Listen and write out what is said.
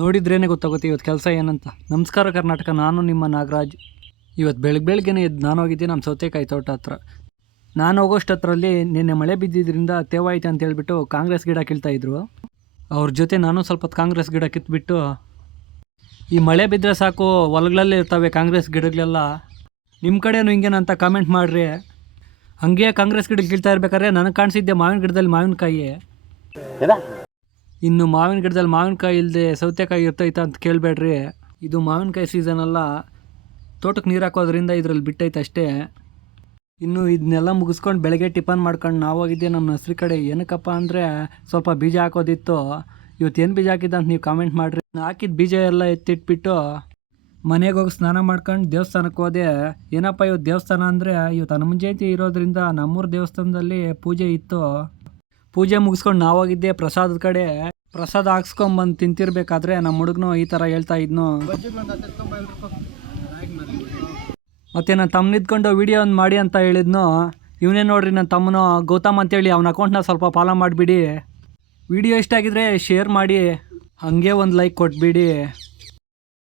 ನೋಡಿದ್ರೇ ಗೊತ್ತಾಗುತ್ತೆ ಇವತ್ತು ಕೆಲಸ ಏನಂತ. ನಮಸ್ಕಾರ ಕರ್ನಾಟಕ, ನಾನು ನಿಮ್ಮ ನಾಗರಾಜ್. ಇವತ್ತು ಬೆಳಗ್ಗೆನೇ ಎದ್ದು ನಾನು ಹೋಗಿದ್ದೆ ನಮ್ಮ ಸೌತೆಕಾಯಿ ತೋಟ ಹತ್ರ. ನಾನು ಹೋಗೋಷ್ಟರಲ್ಲಿ ನಿನ್ನೆ ಮಳೆ ಬಿದ್ದಿದ್ದರಿಂದ ತೇವಾಯ್ತು ಅಂತ ಹೇಳ್ಬಿಟ್ಟು ಕಾಂಗ್ರೆಸ್ ಗಿಡ ಕೀಳ್ತಾಯಿದ್ರು. ಅವ್ರ ಜೊತೆ ನಾನು ಸ್ವಲ್ಪ ಹೊತ್ತು ಕಾಂಗ್ರೆಸ್ ಗಿಡ ಕಿತ್ಬಿಟ್ಟು, ಈ ಮಳೆ ಬಿದ್ದರೆ ಸಾಕು ಹೊಲಗಳಲ್ಲೇ ಇರ್ತವೆ ಕಾಂಗ್ರೆಸ್ ಗಿಡಗಳೆಲ್ಲ, ನಿಮ್ಮ ಕಡೆನೂ ಹಿಂಗೇನಂತ ಕಾಮೆಂಟ್ ಮಾಡಿರಿ. ಹಂಗೆ ಕಾಂಗ್ರೆಸ್ ಗಿಡ ಕೀಳ್ತಾ ಇರ್ಬೇಕಾದ್ರೆ ನನಗೆ ಕಾಣಿಸಿದ್ದೆ ಮಾವಿನ ಗಿಡದಲ್ಲಿ ಮಾವಿನಕಾಯಿ. ಇನ್ನು ಮಾವಿನ ಗಿಡದಲ್ಲಿ ಮಾವಿನಕಾಯಿ ಇಲ್ಲದೆ ಸೌತೆಕಾಯಿ ಇರ್ತೈತೆ ಅಂತ ಕೇಳಬೇಡ್ರಿ. ಇದು ಮಾವಿನಕಾಯಿ ಸೀಸನ್ ಅಲ್ಲ, ತೋಟಕ್ಕೆ ನೀರು ಹಾಕೋದ್ರಿಂದ ಇದರಲ್ಲಿ ಬಿಟ್ಟೈತೆ ಅಷ್ಟೇ. ಇನ್ನು ಇದನ್ನೆಲ್ಲ ಮುಗಿಸ್ಕೊಂಡು ಬೆಳಗ್ಗೆ ಟಿಫನ್ ಮಾಡ್ಕೊಂಡು ನಾವು ಹೋಗಿದ್ದೆ ನಮ್ಮ ನರ್ಸರಿ ಕಡೆ. ಏನಕ್ಕಪ್ಪ ಅಂದರೆ ಸ್ವಲ್ಪ ಬೀಜ ಹಾಕೋದಿತ್ತು. ಇವತ್ತು ಏನು ಬೀಜ ಹಾಕಿದ್ದ ಅಂತ ನೀವು ಕಾಮೆಂಟ್ ಮಾಡಿರಿ. ಹಾಕಿದ ಬೀಜ ಎಲ್ಲ ಎತ್ತಿಟ್ಬಿಟ್ಟು ಮನೆಗೆ ಹೋಗಿ ಸ್ನಾನ ಮಾಡ್ಕೊಂಡು ದೇವಸ್ಥಾನಕ್ಕೆ ಹೋದೆ. ಏನಪ್ಪ ಇವತ್ತು ದೇವಸ್ಥಾನ ಅಂದರೆ ಇವತ್ತು ಹನುಮನ್ ಜಯಂತಿ ಇರೋದ್ರಿಂದ ನಮ್ಮೂರು ದೇವಸ್ಥಾನದಲ್ಲಿ ಪೂಜೆ ಇತ್ತು. ಪೂಜೆ ಮುಗಿಸ್ಕೊಂಡು ನಾವು ಹೋಗಿದ್ದೆ ಪ್ರಸಾದದ ಕಡೆ. ಪ್ರಸಾದ ಹಾಕ್ಸ್ಕೊಂಬಂದು ತಿಂತಿರ್ಬೇಕಾದ್ರೆ ನಮ್ಮ ಹುಡುಗನು ಈ ಥರ ಹೇಳ್ತಾ ಇದ್ನು. ಮತ್ತು ನಾನು ತಮ್ಮ ನಿಂತ್ಕೊಂಡು ವೀಡಿಯೋ ಒಂದು ಮಾಡಿ ಅಂತ ಹೇಳಿದ್ನು. ಇವನೇ ನೋಡ್ರಿ ನನ್ನ ತಮ್ಮನು ಗೌತಮ್ ಅಂತೇಳಿ, ಅವನ ಅಕೌಂಟ್ನ ಸ್ವಲ್ಪ ಫಾಲೋ ಮಾಡಿಬಿಡಿ. ವಿಡಿಯೋ ಇಷ್ಟ ಆಗಿದ್ರೆ ಶೇರ್ ಮಾಡಿ, ಹಾಗೆ ಒಂದು ಲೈಕ್ ಕೊಟ್ಬಿಡಿ.